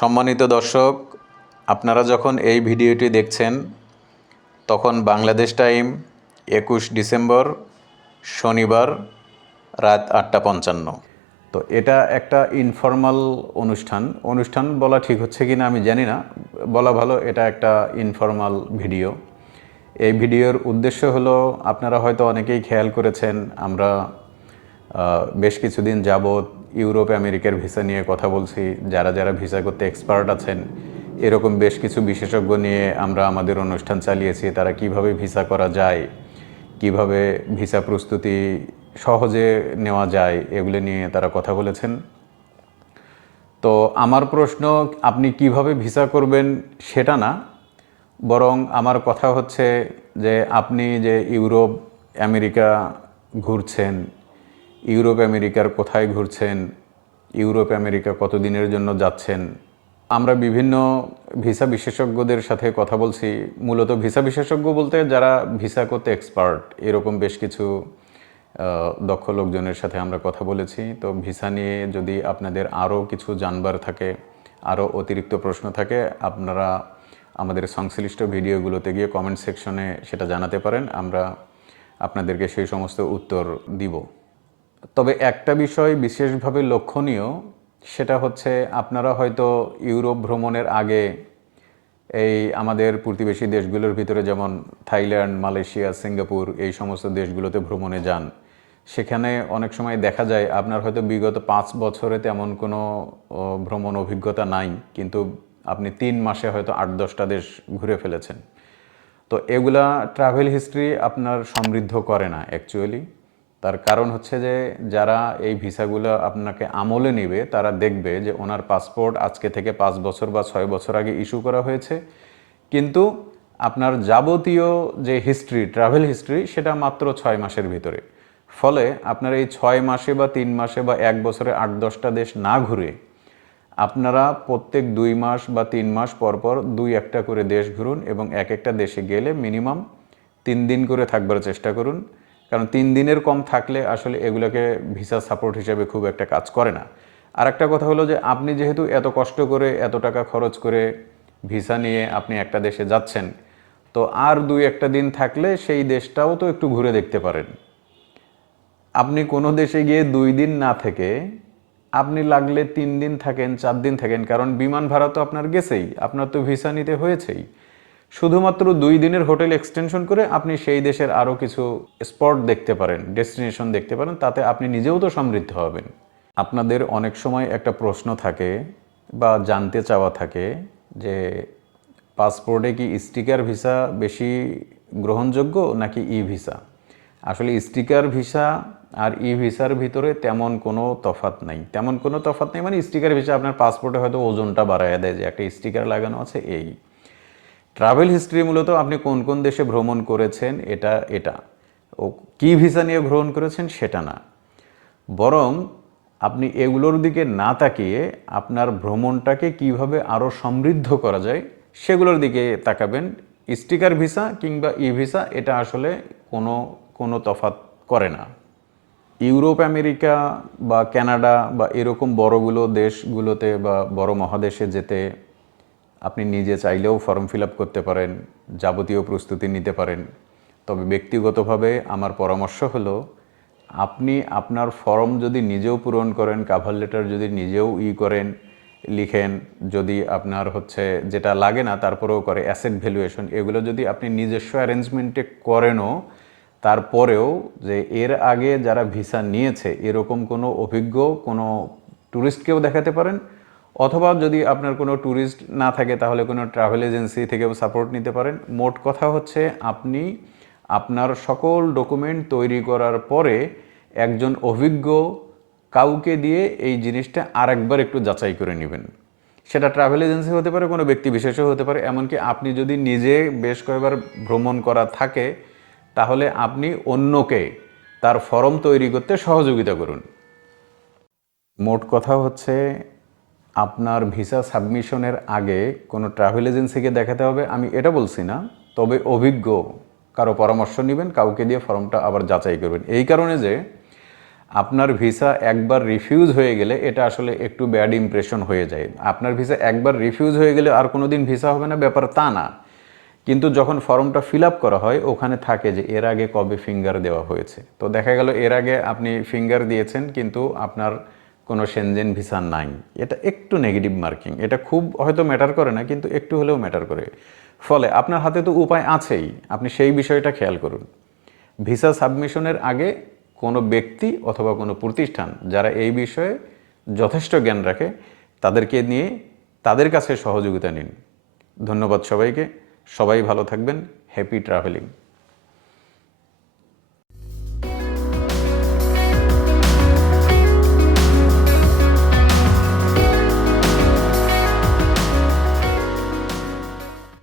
সম্মানিত দর্শক, আপনারা যখন এই ভিডিওটি দেখছেন, তখন বাংলাদেশ টাইম একুশ ডিসেম্বর শনিবার রাত আটটা পঞ্চান্ন। তো এটা একটা ইনফর্মাল অনুষ্ঠান। অনুষ্ঠান বলা ঠিক হচ্ছে কি না আমি জানি না। বলা ভালো, এটা একটা ইনফর্মাল ভিডিও এই ভিডিওর উদ্দেশ্য হলো, আপনারা হয়তো অনেকেই খেয়াল করেছেন, আমরা বেশ কিছুদিন যাবৎ ইউরোপ আমেরিকার ভিসা নিয়ে কথা বলছি, যারা যারা ভিসা করতে এক্সপার্ট আছেন, এরকম বেশ কিছু বিশেষজ্ঞ নিয়ে আমরা আমাদের অনুষ্ঠান চালিয়েছি, তারা কীভাবে ভিসা করা যায়, কীভাবে ভিসা প্রস্তুতি সহজে নেওয়া যায়, এগুলো নিয়ে তারা কথা বলেছেন। তো আমার প্রশ্ন, আপনি কীভাবে ভিসা করবেন সেটা না, বরং আমার কথা হচ্ছে যে আপনি যে ইউরোপ, আমেরিকা ঘুরছেন ইউরোপ, আমেরিকার কোথায় ঘুরছেন, ইউরোপ, আমেরিকা কতদিনের জন্য যাচ্ছেন? আমরা বিভিন্ন ভিসা বিশেষজ্ঞদের সাথে কথা বলছি। মূলত ভিসা বিশেষজ্ঞ বলতে যারা ভিসা করতে এক্সপার্ট এরকম বেশ কিছু দক্ষ লোকজনের সাথে আমরা কথা বলেছি। তো ভিসা নিয়ে যদি আপনাদের আরও কিছু জানবার থাকে, আরও অতিরিক্ত প্রশ্ন থাকে, আপনারা আমাদের সংশ্লিষ্ট ভিডিওগুলোতে গিয়ে কমেন্ট সেকশনে সেটা জানাতে পারেন। আমরা আপনাদেরকে সেই সমস্ত উত্তর দিব। তবে একটা বিষয় বিশেষভাবে লক্ষণীয়, সেটা হচ্ছে আপনারা হয়তো ইউরোপ ভ্রমণের আগে এই আমাদের প্রতিবেশী দেশগুলোর ভিতরে যেমন থাইল্যান্ড, মালয়েশিয়া, সিঙ্গাপুর এই সমস্ত দেশগুলোতে ভ্রমণে যান। সেখানে অনেক সময় দেখা যায় আপনার হয়তো বিগত পাঁচ বছরে তেমন কোনো ভ্রমণ অভিজ্ঞতা নাই, কিন্তু আপনি তিন মাসে হয়তো আট দশটা দেশ ঘুরে ফেলেছেন। তো এগুলা ট্রাভেল হিস্ট্রি আপনার সমৃদ্ধ করে না অ্যাকচুয়ালি তার কারণ হচ্ছে যে যারা এই ভিসাগুলো আপনাকে আমলে নেবে, তারা দেখবে যে ওনার পাসপোর্ট আজকে থেকে পাঁচ বছর বা ছয় বছর আগে ইস্যু করা হয়েছে। কিন্তু আপনার যাবতীয় যে হিস্ট্রি, ট্রাভেল হিস্ট্রি, সেটা মাত্র ছয় মাসের ভিতরে। ফলে আপনার এই ছয় মাসে বা তিন মাসে বা এক বছরে আট দশটা দেশ না ঘুরে, আপনারা প্রত্যেক দুই মাস বা তিন মাস পর পর দুই একটা করে দেশ ঘুরুন এবং এক একটা দেশে গেলে মিনিমাম তিন দিন করে থাকবার চেষ্টা করুন। কারণ তিন দিনের কম থাকলে আসলে এগুলোকে ভিসা সাপোর্ট হিসেবে খুব একটা কাজ করে না। আর একটা কথা হলো যে আপনি যেহেতু এত কষ্ট করে, এত টাকা খরচ করে ভিসা নিয়ে আপনি একটা দেশে যাচ্ছেন, তো আর দুই একটা দিন থাকলে সেই দেশটাও তো একটু ঘুরে দেখতে পারেন। আপনি কোনো দেশে গিয়ে দুই দিন না থেকে আপনি লাগলে তিন দিন থাকেন, চার দিন থাকেন, কারণ বিমান ভাড়া তো আপনার গেছেই, আপনার তো ভিসা নিতে হয়েছেই। শুধুমাত্র দুই দিনের হোটেল এক্সটেনশন করে আপনি সেই দেশের আরও কিছু স্পট দেখতে পারেন, ডেস্টিনেশন দেখতে পারেন, তাতে আপনি নিজেও তো সমৃদ্ধ হবেন। আপনাদের অনেক সময় একটা প্রশ্ন থাকে বা জানতে চাওয়া থাকে যে, পাসপোর্টে কি স্টিকার ভিসা বেশি গ্রহণযোগ্য নাকি ই ভিসা আসলে স্টিকার ভিসা আর ই ভিসার ভিতরে তেমন কোনো তফাত নাই। তেমন কোনো তফাত নেই মানে স্টিকার ভিসা আপনার পাসপোর্টে হয়তো ওজনটা বাড়ায় দেয় যে, একটা স্টিকার লাগানো আছে এই। ট্রাভেল হিস্ট্রি মূলত আপনি কোন কোন দেশে ভ্রমণ করেছেন, এটা এটা। ও কী ভিসা নিয়ে ভ্রমণ করেছেন, সেটা না। বরং আপনি এগুলোর দিকে না তাকিয়ে আপনার ভ্রমণটাকে কীভাবে আরও সমৃদ্ধ করা যায়, সেগুলোর দিকে তাকাবেন। স্টিকার ভিসা কিংবা ই ভিসা এটা আসলে কোনো কোনো তফাত করে না। ইউরোপ আমেরিকা বা কানাডা বা এরকম বড়গুলো দেশগুলোতে বা বড় মহাদেশে যেতে আপনি নিজে চাইলেও ফর্ম ফিল আপ করতে পারেন, যাবতীয় প্রস্তুতি নিতে পারেন। তবে ব্যক্তিগতভাবে আমার পরামর্শ হলো, আপনি আপনার ফর্ম যদি নিজেও পূরণ করেন কাভার লেটার যদি নিজেও ই করেন, লিখেন, যদি আপনার হচ্ছে যেটা লাগে না, তারপরেও করে অ্যাসেট ভ্যালুয়েশন এগুলো যদি আপনি নিজস্ব অ্যারেঞ্জমেন্টে করেনও, তারপরেও যে এর আগে যারা ভিসা নিয়েছে, এরকম কোনো অভিজ্ঞ, কোনো ট্যুরিস্টকেও দেখাতে পারেন অথবা যদি আপনার কোনো ট্যুরিস্ট না থাকে, তাহলে কোনো ট্রাভেল এজেন্সি থেকেও সাপোর্ট নিতে পারেন। মোট কথা হচ্ছে, আপনি আপনার সকল ডকুমেন্ট তৈরি করার পরে একজন অভিজ্ঞ কাউকে দিয়ে এই জিনিসটা আরেকবার একটু যাচাই করে নেবেন। সেটা ট্রাভেল এজেন্সি হতে পারে, কোনো ব্যক্তি বিশেষও হতে পারে। এমনকি আপনি যদি নিজে বেশ কয়েকবার ভ্রমণ করা থাকে, তাহলে আপনি অন্যকে তার ফর্ম তৈরি করতে সহযোগিতা করুন। মোট কথা হচ্ছে আপনার ভিসা সাবমিশনের আগে কোনো ট্রাভেল এজেন্সিকে দেখাতে হবে? আমি এটা বলছি না, তবে অভিজ্ঞ কারও পরামর্শ নেবেন, কাউকে দিয়ে ফর্মটা আবার যাচাই করবেন। এই কারণে যে আপনার ভিসা একবার রিফিউজ হয়ে গেলে এটা আসলে একটু ব্যাড ইমপ্রেশন হয়ে যায়। আপনার ভিসা একবার রিফিউজ হয়ে গেলে আর কোনো দিন ভিসা হবে না, ব্যাপার তা না। কিন্তু যখন ফর্মটা ফিল আপ করা হয়, ওখানে থাকে যে এর আগে কবে ফিঙ্গার দেওয়া হয়েছে। তো দেখা গেল এর আগে আপনি ফিঙ্গার দিয়েছেন, কিন্তু আপনার কোনো সেনজেন ভিসা নাই। এটা একটু নেগেটিভ মার্কিং এটা খুব হয়তো ম্যাটার করে না, কিন্তু একটু হলেও ম্যাটার করে। ফলে আপনার হাতে তো উপায় আছেই। আপনি সেই বিষয়টা খেয়াল করুন। ভিসা সাবমিশনের আগে কোনো ব্যক্তি অথবা কোনো প্রতিষ্ঠান যারা এই বিষয়ে যথেষ্ট জ্ঞান রাখে, তাদেরকে নিয়ে তাদের কাছে সহযোগিতা নিন। ধন্যবাদ সবাইকে। সবাই ভালো থাকবেন। Happy travelling